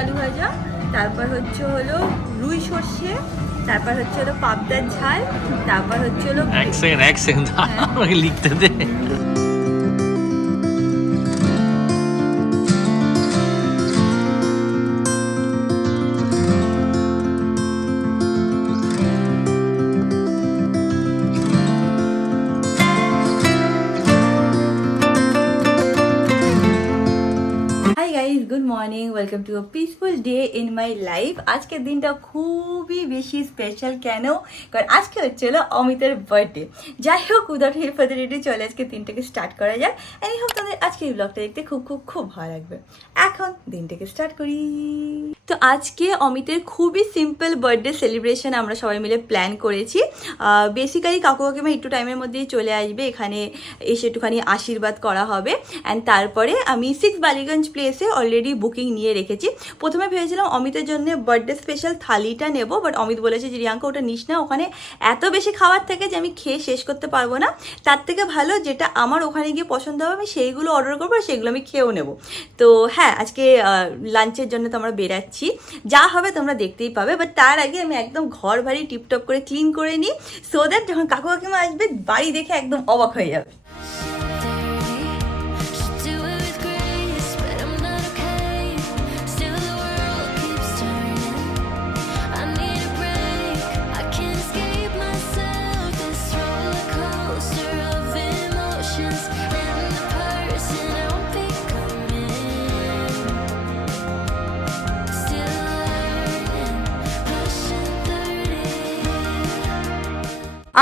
আলু ভাজা, তারপর হচ্ছে হলো রুই সর্ষে, তারপর হচ্ছে হলো পাবদার ঝাল, তারপর হচ্ছে হলো এক সেকেন্ড আমাকে লিখতে দে। Hi guys, good morning, welcome to a peaceful day in my life. আজকের দিনটা খুবই বেশি স্পেশাল। কেন? কারণ আজকে হচ্ছিল অমিতের বার্থডে। যাই হোক, উইদাউট হেল্প ফাদারিটি চলে আজকে দিনটাকে স্টার্ট করা যাক। এনি হোক, তাদের আজকে এই ব্লগটা দেখতে খুব খুব খুব ভালো লাগবে। এখন দিনটাকে স্টার্ট করি। তো আজকে অমিতের খুবই সিম্পল বার্থডে সেলিব্রেশন আমরা সবাই মিলে প্ল্যান করেছি। বেসিক্যালি কাকু কাকিমা একটু টাইমের মধ্যেই চলে আসবে, এখানে এসে একটুখানি আশীর্বাদ করা হবে। অ্যান্ড তারপরে আমি 6 বালিগঞ্জ প্লেসে অলরেডি বুকিং নিয়ে রেখেছি। প্রথমে ভেবেছিলাম অমিতের জন্য বার্থডে স্পেশাল থালিটা নেব, বাট অমিত বলেছে যে রিয়াঙ্কা ওটা নিস না, ওখানে এত বেশি খাবার থাকে যে আমি খেয়ে শেষ করতে পারবো না। তার থেকে ভালো যেটা আমার ওখানে গিয়ে পছন্দ হবে আমি সেইগুলো অর্ডার করবো, আর সেগুলো আমি খেয়েও নেবো। তো হ্যাঁ, আজকে লাঞ্চের জন্য তো আমরা বেরাচ্ছি, যা হবে তোমরা দেখতেই পাবে। বাট তার আগে আমি একদম ঘর বাড়ি টিপটপ করে ক্লিন করে নিই, সো দ্যাট যখন কাকু কাকিমা আসবে বাড়ি দেখে একদম অবাক হয়ে যাবে।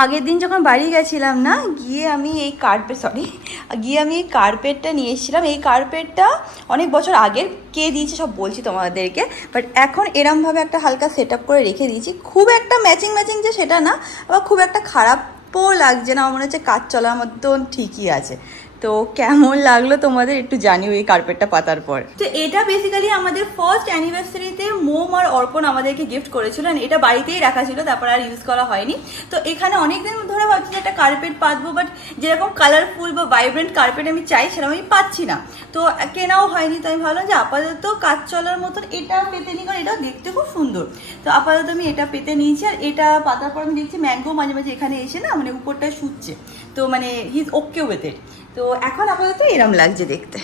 আগের দিন যখন বাড়ি গেছিলাম না, গিয়ে আমি এই কার্পেটটা নিয়ে এসেছিলাম। এই কার্পেটটা অনেক বছর আগের, কে দিয়েছে সব বলছি তোমাদেরকে। বাট এখন এরমভাবে একটা হালকা সেট আপ করে রেখে দিয়েছি। খুব একটা ম্যাচিং যে সেটা না, আবার খুব একটা খারাপও লাগছে না, আমার মনে হচ্ছে কাজ চলার মতন ঠিকই আছে। তো কেমন লাগলো তোমাদের একটু জানিও এই কার্পেটটা পাতার পর। তো এটা বেসিক্যালি আমাদের ফার্স্ট অ্যানিভার্সারিতে মোম আর অর্পণ আমাদেরকে গিফট করেছিল। এটা বাড়িতেই রাখা ছিল, তারপর আর ইউজ করা হয়নি। তো এখানে অনেকদিন ধরে ভাবছি যে একটা কার্পেট পাতবো, বাট যেরকম কালারফুল বা ভাইব্রেন্ট কার্পেট আমি চাই সেরকম আমি পাচ্ছি না, তো কেনাও হয়নি। তো আমি ভাবলাম যে আপাতত কাজ চলার মতন এটা পেতে নিই, কারণ এটা দেখতে খুব সুন্দর। তো আপাতত আমি এটা পেতে নিয়েছি। আর এটা পাতার পর আমি দেখছি ম্যাঙ্গো মাঝে মাঝে এখানে এসে না মানে উপরটা শুচ্ছে, তো মানে he is okay with it. তো এখন আপাতত এরম লাগছে দেখতে।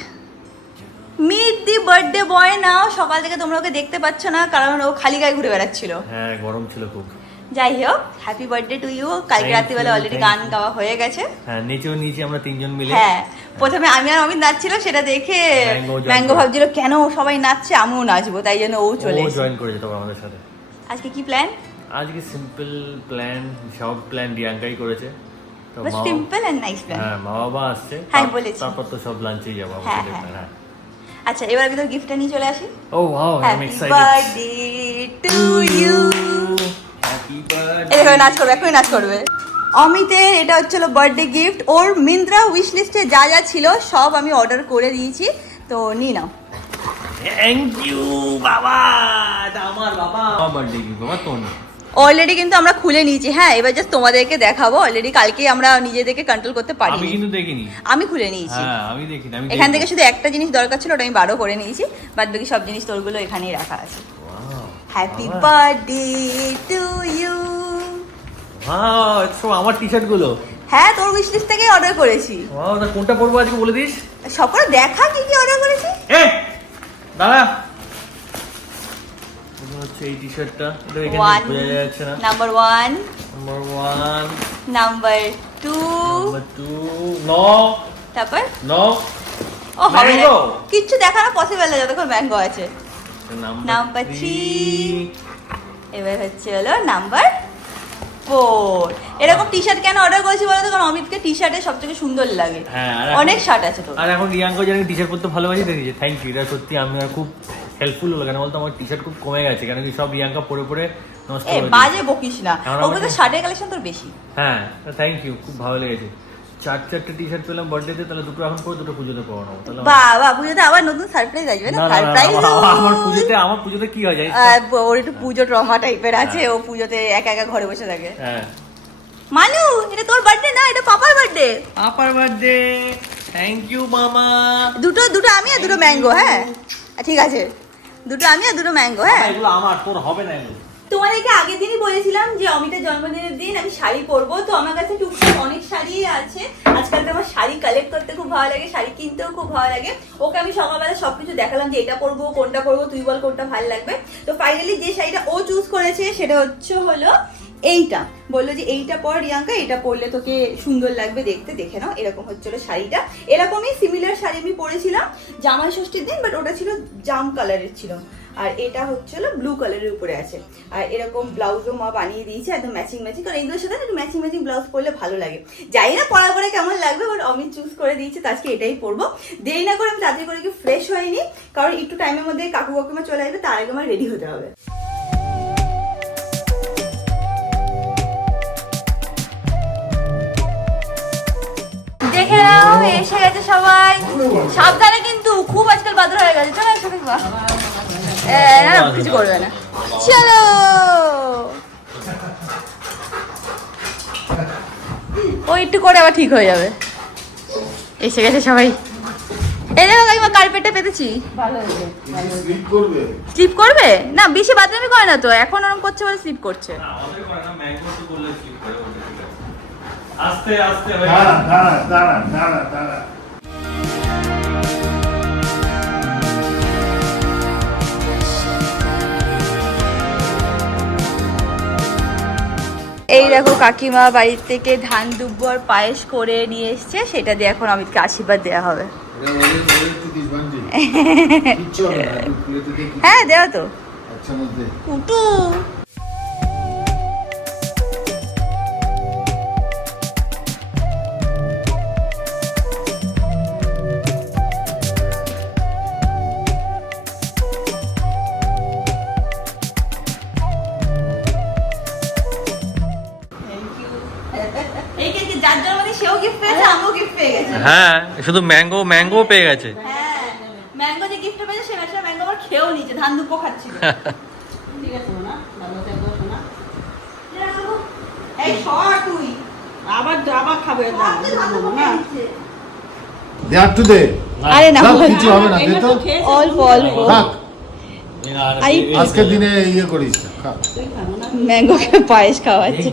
মিট দি বার্থডে বয় নাও। সকাল থেকে তোমরা ওকে দেখতে পাচ্ছ না, কারণ ও খালি গায়ে ঘুরে বেড়াচ্ছিল। হ্যাঁ, গরম ছিল খুব। যাই হোক, হ্যাপি বার্থডে টু ইউ। কালকে রাত্রিবেলা অলরেডি গান গাওয়া হয়ে গেছে। হ্যাঁ, নিচেও নিচে আমরা তিনজন মিলে। হ্যাঁ, প্রথমে আমি আর অমিত নাচছিল, সেটা দেখে ম্যাঙ্গো ভাবছিল কেন সবাই নাচছে আমিও নাচবো, তাই জন্য ও চলে এসেছে, জয়েন করেছে তখন আমাদের সাথে। আজকে কি প্ল্যান? আজকে সিম্পল প্ল্যান, সব প্ল্যান রিয়াঙ্কাই করেছে। বাস সিম্পল এন্ড নাইস প্ল্যান। হ্যাঁ, মা বাবা আসছে, হ্যাঁ বলেছি। তারপর তো সব লাঞ্চেই যাবো হ্যাঁ আমাদের। হ্যাঁ। হ্যাঁ, আচ্ছা, এবার আমি তো গিফটটা নিয়ে চলে আসি। Oh wow, I am happy excited. Birthday to you. Happy birthday. এভাবে নাচ করবে, এখনই নাচ করবে। অমিতের এটা হচ্ছিল বার্থডে গিফট। ওর মিন্ত্রা উইশ লিস্টে যা যা ছিল সব আমি অর্ডার করে দিয়েছি, তো নিয়ে নাও। থ্যাংক ইউ বাবা, এটা আমার বাবা, আমার বার্থডে গিফট বাবা। তোর অলরেডি কিন্তু আমরা খুলে নিয়েছি। হ্যাঁ, এবার জাস্ট তোমাদেরকে দেখাবো। অলরেডি কালকে আমরা নিজেদেরকে কন্ট্রোল করতে পারি। আমি কিন্তু দেখিনি। আমি খুলে নিয়েছি। হ্যাঁ, আমি দেখিনি। আমি এখান থেকে শুধু একটা জিনিস দরকার ছিল, ওটা আমি বারো করে নিয়েছি। বাদ বাকি সব জিনিস তোরগুলো এখানেই রাখা আছে। Happy birthday to you. Wow, এটা আমার টি-শার্ট গুলো। হ্যাঁ, তোর উইশ লিস্ট থেকে অর্ডার করেছি। ওয়াও, তা কোনটা পরবো আজকে বলে দিস। সকলে দেখা কি কি অর্ডার করেছি। এ দাদা, এটা হচ্ছে এই টি-শার্টটা, এটা এখানে বোঝা যাচ্ছে না। Number 1, number 1, number 2, number 2, no তারপর নো ও হবে না, Mango। কিচ্ছু দেখানো পসিবল না যতক্ষণ ম্যাঙ্গো আছে। নাম্বার 3, 3, এবার হচ্ছে হলো নাম্বার 4। এরকম টি শার্ট কেন অর্ডার করেছি বলো তো? কারণ অমিতকে টি শার্টে সবথেকে সুন্দর লাগে। হ্যাঁ, অনেক শার্ট আছে তো। আর এখন রিয়াঙ্কা জানি টি-শার্ট পরতে ভালোবাসি, দেখেছি। থ্যাংক ইউ, এটা সত্যি আমি খুব হেল্পফুল হলো। কেন বলতো, আমার টি-শার্ট খুব কমে গেছে, কেন কি সব রিয়াঙ্কা পরে পরে নষ্ট এ হয়ে গেছে। বাজে বকিস না, আমার ওগুলো তো শার্টের কালেকশন তোর বেশি। হ্যাঁ, থ্যাংক ইউ, খুব ভালো লেগেছে। 4-4টে টি-শার্ট পেলাম বার্থডেতে, তাহলে দুটো এখন পরে দুটো পুজোতে পরে নেবো তাহলে। বাবা, পুজোতে আবার নতুন সারপ্রাইজ আসবে না? সারপ্রাইজ আমার পুজোতে কি হয় জানিস? ওর একটু পুজো ট্রমা টাইপের আছে, ও পুজোতে একা একা ঘরে বসে থাকে। হ্যাঁ। মানু, এটা তোর বার্থডে না, এটা পাপার বার্থডে। পাপার বার্থডে, থ্যাংক ইউ মামা। দুটো আমি আর দুটো ম্যাঙ্গো। হ্যাঁ ঠিক আছে, দুটো আমি আর দুটো ম্যাঙ্গো। হ্যাঁ এগুলো আমার, তোর হবে না এগুলো। তোমাদেরকে আগের দিনই বলেছিলাম যে অমিতের জন্মদিনের দিন আমি শাড়ি পরবো, তো আমার কাছে টুকটাক অনেক শাড়ি আছে। আজকাল তো আমার শাড়ি কালেক্ট করতে খুব ভালো লাগে, শাড়ি কিনতেও খুব ভালো লাগে। ওকে আমি সকালবেলা সবকিছু দেখালাম যে এটা পরবো, কোনটা পরবো, তুই বল কোনটা ভালো লাগবে। তো ফাইনালি যে শাড়িটা ও চুজ করেছে সেটা হলো এইটা। বললো যে এইটা পর রিয়াঙ্কা, এটা পরলে তোকে সুন্দর লাগবে দেখতে, দেখে নাও। এরকম হচ্ছিল শাড়িটা, এরকমই সিমিলার শাড়ি আমি পরেছিলাম জামাই ষষ্ঠীর দিন, বাট ওটা ছিল জাম কালারের ছিল। আর এটা হচ্ছিল ব্লু কালারের উপরে আছে। আর এরকম ব্লাউজও মা বানিয়ে দিয়েছে একদম ম্যাচিং ম্যাচিং, কারণ এইগুলোর সাথে একটু ম্যাচিং ম্যাচিং ব্লাউজ পরলে ভালো লাগে। জানি না পরার পরে কেমন লাগবে, বাট অমিত চুজ করে দিয়েছে, তো আজকে এটাই পরবো। দেরি না করে আমি তাড়াতাড়ি করে কি ফ্রেশ হয়নি, কারণ একটু টাইমের মধ্যে কাকু কাকিমা চলে আসবে, তার আগে আমার রেডি হতে হবে। দেখে নাও এসে গেছে সবাই, সাবধানে কিন্তু, খুব আজকাল বাদর হয়ে গেছে। চলো একসাথে না কিছু করবে না, চলো। ও একটু করে আবার ঠিক হয়ে যাবে। এসে গেছে সবাই। এই দেখো কাকিমা কার্পেটটা পেতেছি। স্লিপ করবে না, বেশি বাদরামি করে না তো, এখন ওরকম করছে বলে স্লিপ করছে। আস্তে আস্তে দাঁড়া। এই দেখো কাকিমা বাড়ি থেকে ধান দুব্বো আর পায়েস করে নিয়ে এসছে, সেটা দিয়ে এখন অমিতকে আশীর্বাদ দেওয়া হবে। হ্যাঁ দেওয়া তো কুটু। যার জন্মদিন সেও গিফট পেয়েছে, আমিও গিফট পেয়ে গেছি। হ্যাঁ, শুধু ম্যাঙ্গো পেয়ে গেছে। হ্যাঁ, ম্যাঙ্গো যে গিফট পেয়েছে সে ম্যাচটা ম্যাঙ্গো আবার খেয়েও নিয়েছে, ধান দুব্বো খাচ্ছিল। ঠিক আছে না, ভালো থাকো শোনা। এই সর তুই আবার খাবে না। দে আর টু দে। আরে না কিছু হবে না, দে তো। অল্প থাক। আজকের দিনে ইয়ে করিস ম্যাঙ্গোকে পায়েস খাওয়াচ্ছি।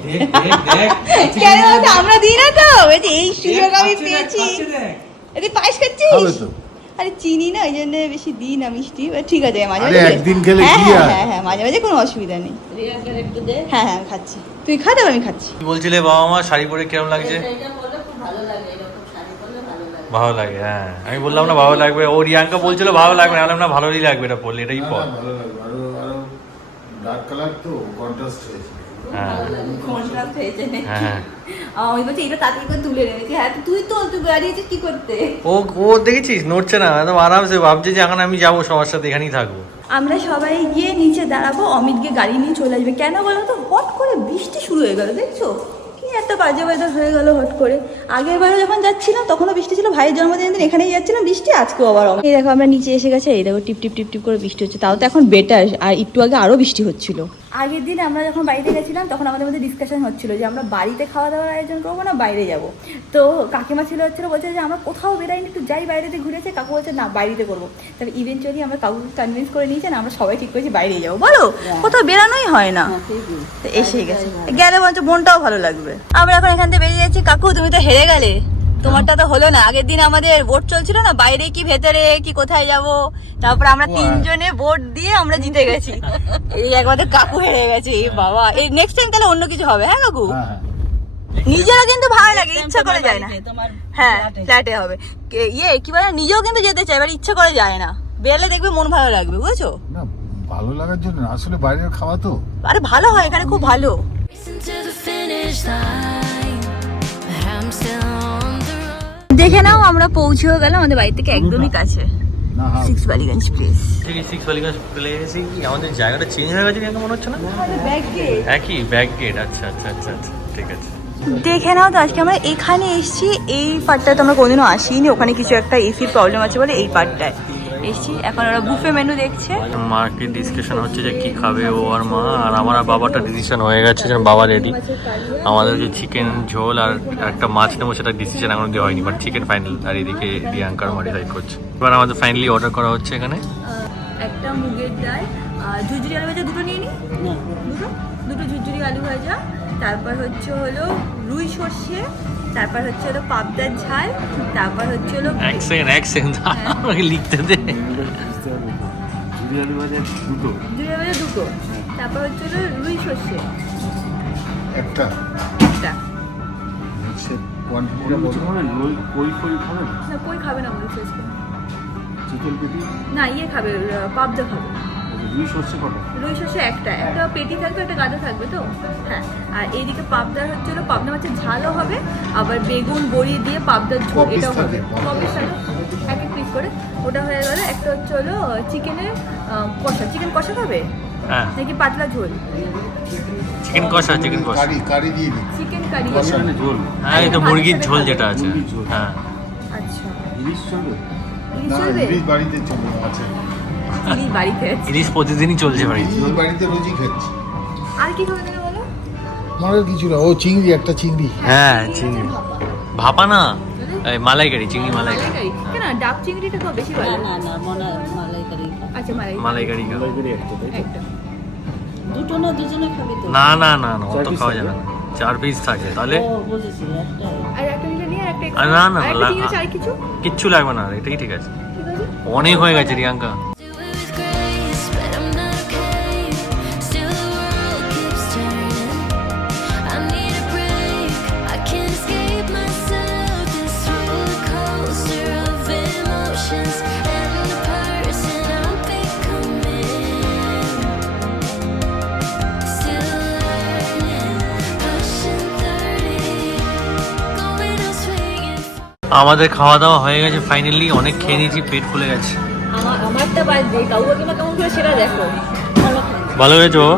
কেন আমরা দিই না তো, এই সুযোগ আমি পেয়েছি। তুই পায়েস খাচ্ছিস? আরে চিনি না, ওই জন্য বেশি দিই না মিষ্টি। ঠিক আছে মাঝে মাঝে একদিন খেলে কি আর? হ্যাঁ মাঝে মাঝে কোনো অসুবিধা নেই। হ্যাঁ আমি খাচ্ছি, তুই খা, দেব আমি খাচ্ছি। কি বলছিলে বাবা মা শাড়ি পরে কিরকম লাগছে? ভালো লাগে। হ্যাঁ আমি বললাম না ভালো লাগবে, ও রিয়াঙ্কা বলছিল ভালো লাগবে না, বললাম না ভালোই লাগবে, এটা পরলে এটাই পর। ভালো লাগবে, আরো ডার্ক কালার তো কন্ট্রাস্ট হয়েছে। ও দেখেছিস নড়ছে না, একদম আরামসে ভাবছে যে এখন আমি যাবো সবার সাথে, এখানেই থাকবো। আমরা সবাই গিয়ে নিচে দাঁড়াবো, অমিত গিয়ে গাড়ি নিয়ে চলে আসবে। কেন বলো তো, হট করে বৃষ্টি শুরু হয়ে গেল, দেখছো কি একটা বাজে ওয়েদার হয়ে গেল হট করে। আগের বারে যখন যাচ্ছিলাম তখনও বৃষ্টি ছিল, ভাইয়ের জন্মদিনের দিন এখানেই যাচ্ছিলাম, বৃষ্টি আজকেও আবার। এই দেখো আমরা নিচে এসে গেছে, এই দেখো টিপ টিপ টিপ টিপ করে বৃষ্টি হচ্ছে, তাও তো এখন বেটার। আর একটু আগে আরো বৃষ্টি হচ্ছিল। আগের দিন আমরা যখন বাড়িতে গেছিলাম তখন আমাদের মধ্যে ডিসকাশন হচ্ছিল যে আমরা বাড়িতে খাওয়া দাওয়ার আয়োজন করবো না বাইরে যাব। তো কাকিমা বলছে যে আমরা কোথাও বেরাইনি, একটু যাই বাইরেতে ঘুরেছে। কাকু বলছে না বাইরেতে করবো। তবে ইভেনচুয়ালি আমরা কাকুকে কনভিন্স করে নিয়েছেন, আমরা সবাই ঠিক করেছি বাইরে যাবো। বলো কোথাও বেরানোই হয় না, তো এসে গেছে, গেলে বলছে মনটাও ভালো লাগবে। আমরা এখন এখান থেকে বেরিয়ে যাচ্ছি। কাকু তুমি তো হেরে গেলে, তোমারটা তো হলো না। আগের দিন আমাদের ভোট চলছিল না, বাইরে কি ভেতরে কি কোথায় যাব, তারপর আমরা তিনজনে ভোট দিয়ে আমরা জিতে গেছি। এই একমাত্র কাকু হেরে গেছে। এই বাবা, এই নেক্সট টাইম তাহলে অন্য কিছু হবে। হ্যাঁ কাকু, নিজেরও কিন্তু ভালো লাগে, ইচ্ছা করে যায় না। হ্যাঁ ফ্ল্যাটে হবে, কি বলে নিজেও কিন্তু যেতে চাই, এবার ইচ্ছা করে যায় না। বেরোলে দেখবে মন ভালো লাগবে, বুঝছো? না ভালো লাগার জন্য আসলে বাইরের খাওয়া তো আরে ভালো হয় এখানে, খুব ভালো। দেখে নাও আমরা পৌঁছেও গেলাম আমাদের বাড়ি থেকে একদমই কাছে, 6 বালিগঞ্জ প্লেস। 6 বালিগঞ্জ প্লেস। আমাদের জায়গাটা চেঞ্জ হয়ে গেছে কেন মনে হচ্ছে না? একই ব্যাক গেট। আচ্ছা আচ্ছা আচ্ছা আচ্ছা, ঠিক আছে। দেখে নাও তো আজকে আমরা এখানে এসেছি, এই পার্টটায় তো আমরা কোনোদিনও আসিনি। ওখানে কিছু একটা এসির প্রবলেম আছে বলে এই পার্টটায় এসেছি। এখন ওরা বুফে মেনু দেখছে। মাকে ডিসকাশন হচ্ছে যে কি খাবে ও আর মা, আর আমার আর বাবাটা ডিসিশন হয়ে গেছে যে বাবা রেডি। আমাদের যে চিকেন ঝোল আর একটা মাছ নেবো সেটা ডিসিশন এখনো দেওয়া হয়নি, বাট চিকেন ফাইনাল। আর এদিকে রিয়াঙ্কার মা ডিসাইড করছে। এবার আমাদের ফাইনালি অর্ডার করা হচ্ছে এখানে একটা মুগের ডাল, ঝুরঝুরি আলু ভাজা দুটো নিয়ে নিই, দুটো ঝুরঝুরি আলু ভাজা, তারপর হচ্ছে হলো রুই সর্ষে, তারপর হচ্ছে হলো পাবদার ঝাল, তারপর হচ্ছে হলো এক সেকেন্ড আমাকে লিখতে দে। ঝুড়ি আলু ভাজা দুটো, ঝুরঝুরি আলু ভাজা দুটো, তারপর হচ্ছে হলো রুই সর্ষে একটা একটা। সে কোয়ান্টিটিটা বলতে হবে না। কই খাবে না? না কই খাবে না বলেছে আজকে। চিকেন পেটি না ইয়ে খাবে, পাবদা খাবে। দুই সর্ষে কটা? রুই সর্ষে একটা পেটি থাকবে, একটা গাদা থাকবে তো। হ্যাঁ, আর এইদিকে পাবদার হচ্ছে হলো পাবদা মাছের ঝালও হবে, আবার বেগুন বড়ি দিয়ে পাবদার ঝোল কপিস এটাও হবে। থাকে? কপিস থাকে এক এক পিস করে, ওটা হয়ে গেলে। একটা হচ্ছে হলো চিকেনের কষা, চিকেন কষা খাবে হ্যাঁ, নাকি পাতলা ঝোল? চিকেন কষা। কারি দিয়ে দিই। Chicken curry. কষা মানে ঝোল। হ্যাঁ, এই তো মুরগির ঝোল যেটা আছে। মুরগির ঝোল। হ্যাঁ, আচ্ছা, ইলিশ চলবে? ইলিশ না, চলবে? ইলিশ বাড়িতে চলবে, আছে। ইলিশ বাড়িতে আছে। ইলিশ প্রতিদিনই চলছে বাড়িতে। ইলিশ বাড়িতে রোজই খাচ্ছি। আর কি খাবে না বলো? আমার কিছু না, ও চিংড়ি, একটা চিংড়ি। হ্যাঁ, চিংড়ি ভাপা না, এই মালাইকারি, চিংড়ি মালাইকারি। মালাইকারি কেন? ডাব চিংড়িটা খাও বেশি ভালো। না মালাইকারি। আচ্ছা মালাইকারি খাও। একটা। দুটো না দুজনে খাবি তো? না অত খাওয়া যাবে না, 4 পিস থাকে তাহলে। ও বুঝেছি, একটা আর একটা নিলে নিয়ে একটা আর না, না, আর না, একটা নিয়ে আর কিছু কিচ্ছু লাগবে না, এটাই ঠিক আছে। ঠিক আছে। অনেক হয়ে গেছে Riyanka. Do it with grace, but I'm not okay. Still the world keeps turning. I need a break. I can't escape myself. This roller coaster of emotions and the person I'm becoming. Still learning, pushing 30, going out swinging. আমাদের খাওয়া দাওয়া হয়ে গেছে finally, অনেক খেয়ে নিয়েছি, পেট ফুলে গেছে। আমারটা বাদ দে, কাউ কাকিমা কেমন করে সেটা দেখো। ভালো হয়েছে বাবা?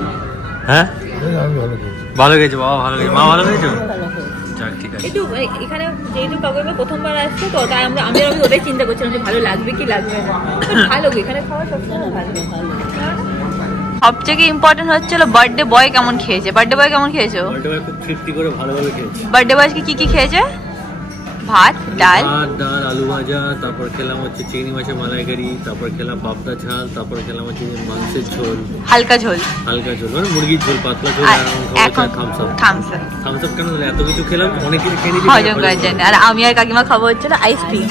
হ্যাঁ, আমি ভালো খেয়েছি। ভালো গেছে বাবা, ভালো গেছে মা, ভালো হয়েছে। ভালো হয়েছে। যাক, ঠিক আছে। একটু এখানে যেহেতু কাকিমা প্রথমবার আসছে তো, তাই আমি ওটাই চিন্তা করছিলাম যে ভালো লাগবে কি লাগবে না। ভালো এখানে খাওয়া সবসময় ভালো। সবথেকে ইম্পর্টেন্ট হচ্ছিল বার্থডে বয় কেমন খেয়েছে। বার্থডে বয় কেমন খেয়েছো? খুব তৃপ্তি করে ভালোভাবে খেয়েছি। বার্থডে বয় কি কি খেয়েছে? ভাত, ডাল, ডাল, আলু ভাজা, তারপর খেলাম হচ্ছে চিংড়ি মাছের মালাইকারি, তারপর খেলাম পাবদা ঝাল, তারপর খেলাম হচ্ছে মাংসের ঝোল, হালকা ঝোল, হালকা ঝোল মানে মুরগির ঝোল, পাতলা ঝোল, আর আর এখন থামস আপ। থামস আপ কেন জানি এত কিছু খেলাম, অনেক কিছু খেয়ে নিয়েছি। হজম করার জন্য। আর আমি আর কাকিমা খাবো হচ্ছিল আইসক্রিম,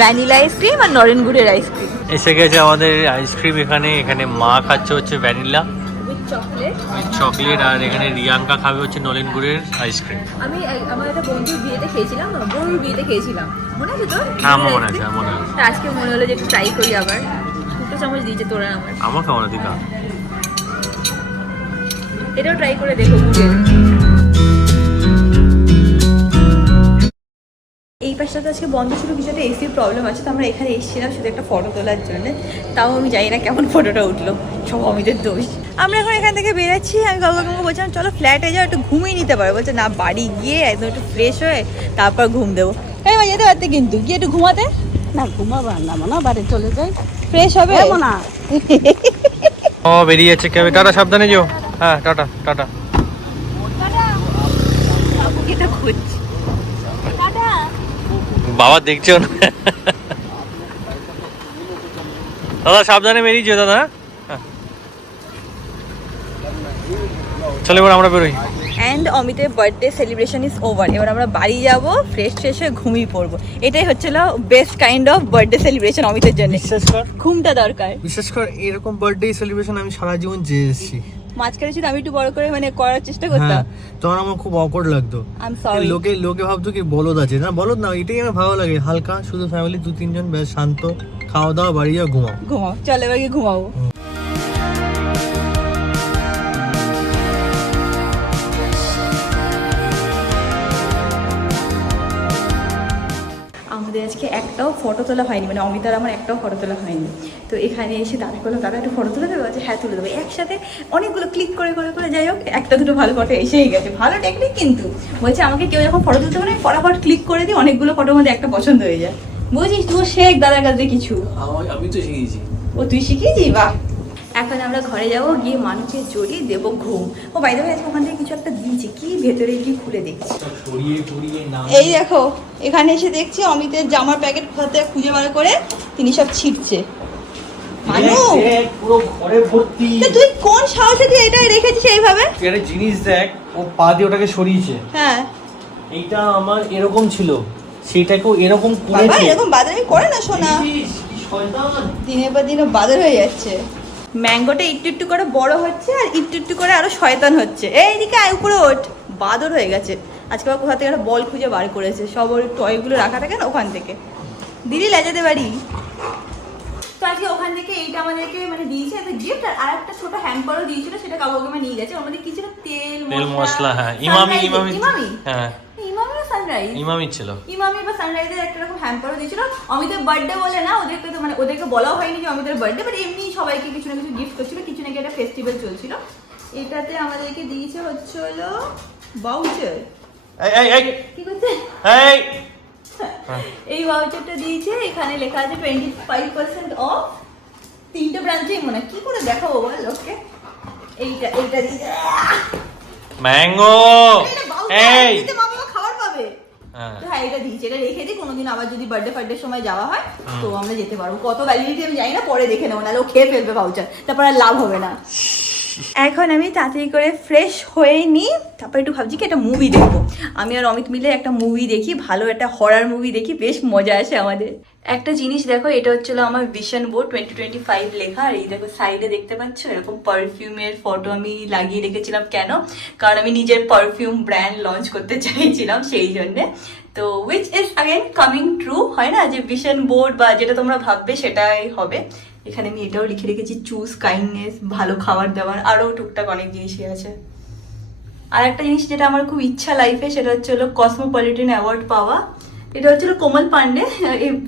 ভ্যানিলা আইসক্রিম আর নরেন গুড়ের আইসক্রিম এসে গেছে আমাদের আইসক্রিম। এখানে মা খাচ্ছে হচ্ছে ভ্যানিলা উইথ চকলেট। চকলেট, আর এখানে রিয়াঙ্কা খাবে হচ্ছে নলেন গুড়ের আইসক্রিম। আমি আমার একটা বন্ধুর বিয়েতে খেয়েছিলাম, বন্ধুর বিয়েতে খেয়েছিলাম, মনে আছে তোর? হ্যাঁ, আমার মনে আছে, মনে আছে। তা আজকে মনে হলো যে একটু ট্রাই করি আবার। 2 চামচ দিয়েছে তোরা আমার। আমার খাওয়া না দিকা। এটাও ট্রাই করে দেখো গুড়ের। এই পাশটাতে আজকে বন্ধ ছিল, কিছু একটা এসির প্রবলেম আছে, তো আমরা এখানে এসেছিলাম শুধু একটা ফটো তোলার জন্য। তাও আমি জানি না কেমন ফটোটা উঠলো, সব অমিতের দোষ। আমরা এখন এখান থেকে বেরোচ্ছি। আমি কাকুকে বলছিলাম চলো ফ্ল্যাটে যাও, একটু ঘুমিয়ে নিতে পারো। বলছে না, বাড়ি গিয়ে একদম একটু ফ্রেশ হয়ে তারপর ঘুম দেবো। এই মা যেতে পারতে কিন্তু, গিয়ে একটু ঘুমাতে। না ঘুমাবো না বাড়ি চলে যাই, ফ্রেশ হবে না ও বেরিয়ে যাচ্ছে কেবে। টাটা, সাবধানে যেও। হ্যাঁ, টাটা টাটা। এটা খুঁজছি। টাটা। বাবা দেখছো না? দাদা সাবধানে বেরিয়ে যেও দাদা। হ্যাঁ, চলো এবার আমরা বেরোই। অ্যান্ড অমিতের বার্থডে সেলিব্রেশন ইজ ওভার। এবার আমরা বাড়ি যাব, ফ্রেশ হয়ে ঘুমিয়ে পড়বো। এটাই হচ্ছিল best kind of birthday celebration অমিতের জন্য। বিশ্বাস কর, ঘুমটা দরকার। বিশেষ করে এরকম বার্থডে সেলিব্রেশন আমি সারা জীবন চেয়েছি। মাঝখানে শুধু আমি একটু বড় করে মানে করার চেষ্টা করতাম। তখন আমার খুব অকওয়ার্ড লাগতো। I am sorry. লোকে ভাবতো কি বলদ আছে, না বলদ না, এটাই আমার ভালো লাগে। হালকা, শুধু ফ্যামিলি 2-3 জন, বেশ শান্ত, খাওয়া দাওয়া, বাড়ি যাও, ঘুমাও। ঘুমাও, চল এবার গিয়ে ঘুমাবো। আমাদের আজকে একটাও ফটো তোলা হয়নি, মানে অমিতার আমার একটাও ফটো তোলা হয়নি। তো এখানে এসে দাদা করলো, দাদা একটু ফটো তুলে দেবে? বলছে হ্যাঁ তুলে দেবো। একসাথে অনেকগুলো ক্লিক করে যাই হোক একটা দুটো ভালো ফটো এসেই গেছে। ভালো টেকনিক কিন্তু। বলছে আমাকে কেউ যখন ফটো তুলতে পারে ফটাফট ক্লিক করে দিই, অনেকগুলো ফটোর মধ্যে একটা পছন্দ হয়ে যায়। বুঝিস, তুই শেখ দাদার কাছে কিছু। আমি তো শিখেছি। ও তুই শিখিয়েছিস? বাহ। এখন আমরা ঘরে যাবো, গিয়ে মানুষকে জড়িয়ে দেবো ঘুম। ও বাইরে আজকে ওখান থেকে কিছু একটা দিয়েছে, কি ভেতরে কি খুলে দেখছি। এই দেখো, এখানে এসে দেখছি অমিতের জামার প্যাকেট খুঁজে বার করে তিনি সব ছিটছে। আনু পুরো ঘরে ভর্তি। তা তুই কোন সাহসে তুই এটা রেখেছিস এইভাবে? একটা জিনিস দেখ, ও পা দিয়ে ওটাকে সরিয়েছে। হ্যাঁ এইটা আমার এরকম ছিল, সেটাকেও এরকম বাবা করেছে। এরকম বাদামি করে না সোনা, ইস, কি শয়তান। দিনের পর দিন বাদর হয়ে যাচ্ছে। ম্যাঙ্গোটা একটু একটু করে বড় হচ্ছে আর একটু একটু করে আরো শয়তান হচ্ছে। এইদিকে আয় উপরে ওঠ, বাদর হয়ে গেছে। আজকে আবার কোথা থেকে একটা বল খুঁজে বার করেছে, সব ওর টয়গুলো রাখা থাকে না ওখান থেকে। দিদি লেজাতে পারি তো আজকে ওখান থেকে এইটা আমাদেরকে মানে দিয়েছে একটা গিফট, আর একটা ছোট হ্যাম্পারও দিয়েছিল, সেটা কাবাকে নিয়ে গেছে। ওর মধ্যে কি ছিল? তেল মশলা, হ্যাঁ ইমামি ইমামি হ্যাঁ ইমামি না সানরাইজ, ইমামি ছিল। ইমামি বা সানরাইজের একটা রকম হ্যাম্পারও দিয়েছিল। অমিতের বার্থডে বলে না, ওদেরকে তো মানে ওদেরকে বলাও হয়নি যে অমিতের বার্থডে, বাট এমনি সবাইকে কিছু না কিছু গিফট করছিল। কিছু নাকি একটা ফেস্টিভ্যাল চলছিল। এটাতে আমাদেরকে দিয়েছে হচ্ছে হলো ভাউচার। কি করছে? এই ভাউচারটা দিয়েছে, এখানে লেখা আছে 25% অফ। 3টে ব্রাঞ্চেই মনে হয়। কি করে দেখাবো বল লোককে? এইটা দিয়েছে। ম্যাঙ্গো এটা voucher, এই এতে মা বাবা খাবার পাবে। হ্যাঁ। তো হ্যাঁ এটা দিয়েছে, এটা রেখে দিই, কোনোদিন আবার যদি বার্থডে সময় যাওয়া হয় তো আমরা যেতে পারবো। কত ভ্যালিডিটি আমি জানি না, পরে দেখে নেবো, নাহলে ও খেয়ে ফেলবে ভাউচার, তারপর আর লাভ হবে না। এখন আমি তাড়াতাড়ি করে ফ্রেশ হয়ে নিই, তারপর একটু ভাবছি কি একটা মুভি দেখবো। আমি আর অমিত মিলে একটা মুভি দেখি, ভালো একটা হরার মুভি দেখি, বেশ মজা আসে আমাদের। একটা জিনিস দেখো, এটা হচ্ছিল আমার ভিশন বোর্ড 2025 লেখা। আর এই দেখো সাইডে দেখতে পাচ্ছ এরকম পারফিউমের ফটো আমি লাগিয়ে রেখেছিলাম। কেন? কারণ আমি নিজের পারফিউম ব্র্যান্ড লঞ্চ করতে চাইছিলাম, সেই জন্যে। তো which is again coming true, হয় না যে ভিশন বোর্ড বা যেটা তোমরা ভাববে সেটাই হবে। এখানে আমি এটাও লিখে রেখেছি, চুজ কাইন্ডনেস, ভালো খাবার দাবার, আরও টুকটাক অনেক জিনিসই আছে। আর একটা জিনিস যেটা আমার খুব ইচ্ছা লাইফে, সেটা হচ্ছে হলো কসমোপলিটন অ্যাওয়ার্ড পাওয়া। এটা হচ্ছিল কোমল পান্ডে,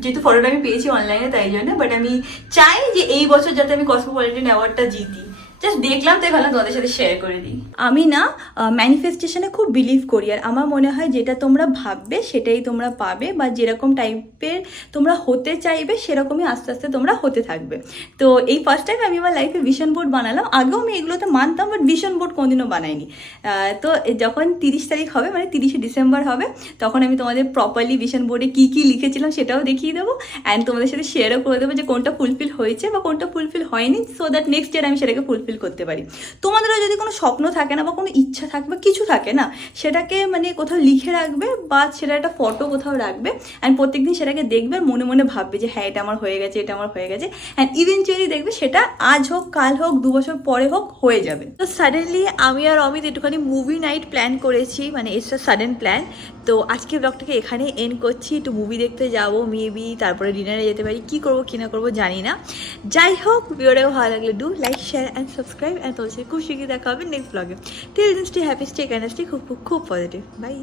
যেহেতু ফটোটা আমি পেয়েছি অনলাইনে তাই জন্য। বাট আমি চাই যে এই বছর যাতে আমি কসমোপলিটন অ্যাওয়ার্ডটা জিতি। জাস্ট দেখলাম তাই ভাবলাম তোমাদের সাথে শেয়ার করে দিই। আমি না ম্যানিফেস্টেশনে খুব বিলিভ করি, আর আমার মনে হয় যেটা তোমরা ভাববে সেটাই তোমরা পাবে, বা যেরকম টাইপের তোমরা হতে চাইবে সেরকমই আস্তে আস্তে তোমরা হতে থাকবে। তো এই ফার্স্ট টাইম আমি আমার লাইফে ভিশন বোর্ড বানালাম। আগেও আমি এগুলোতে মানতাম, বাট ভিশন বোর্ড কোনোদিনও বানাইনি। তো যখন 30 তারিখ হবে, মানে 30শে ডিসেম্বর হবে, তখন আমি তোমাদের প্রপারলি ভিশন বোর্ডে কী কী লিখেছিলাম সেটাও দেখিয়ে দেবো, অ্যান্ড তোমাদের সাথে শেয়ারও করে দেবো যে কোনটা ফুলফিল হয়েছে বা কোনটা ফুলফিল হয়নি, সো দ্যাট নেক্সট ইয়ার আমি সেটাকে ফুলফিল করতে পারি। তোমাদেরও যদি কোনো স্বপ্ন থাকে না বা কোনো ইচ্ছা থাকে বা কিছু থাকে না, সেটাকে মানে কোথাও লিখে রাখবে বা সেটা একটা ফটো কোথাও রাখবে, অ্যান্ড প্রত্যেকদিন সেটাকে দেখবে, মনে মনে ভাববে যে হ্যাঁ এটা আমার হয়ে গেছে, এটা আমার হয়ে গেছে, অ্যান্ড ইভেনচুয়ালি দেখবে সেটা আজ হোক, কাল হোক, 2 বছর পরে হোক, হয়ে যাবে। তো সাডেনলি আমি আর অমিত একটুখানি মুভি নাইট প্ল্যান করেছি, মানে ইটস আ সাডেন প্ল্যান। তো আজকে ব্লগটাকে এখানে এন্ড করছি। একটু মুভি দেখতে যাবো মেবি, তারপরে ডিনারে যেতে পারি, কি করবো কি না করবো জানি না। যাই হোক, ভিডিওটাকে ভালো লাগলে do like, share and subscribe, and তোমার সাথে খুব শীঘ্রই দেখা হবে next blog. Till then stay happy, stay kind, stay খুব খুব খুব পজিটিভ। বাই।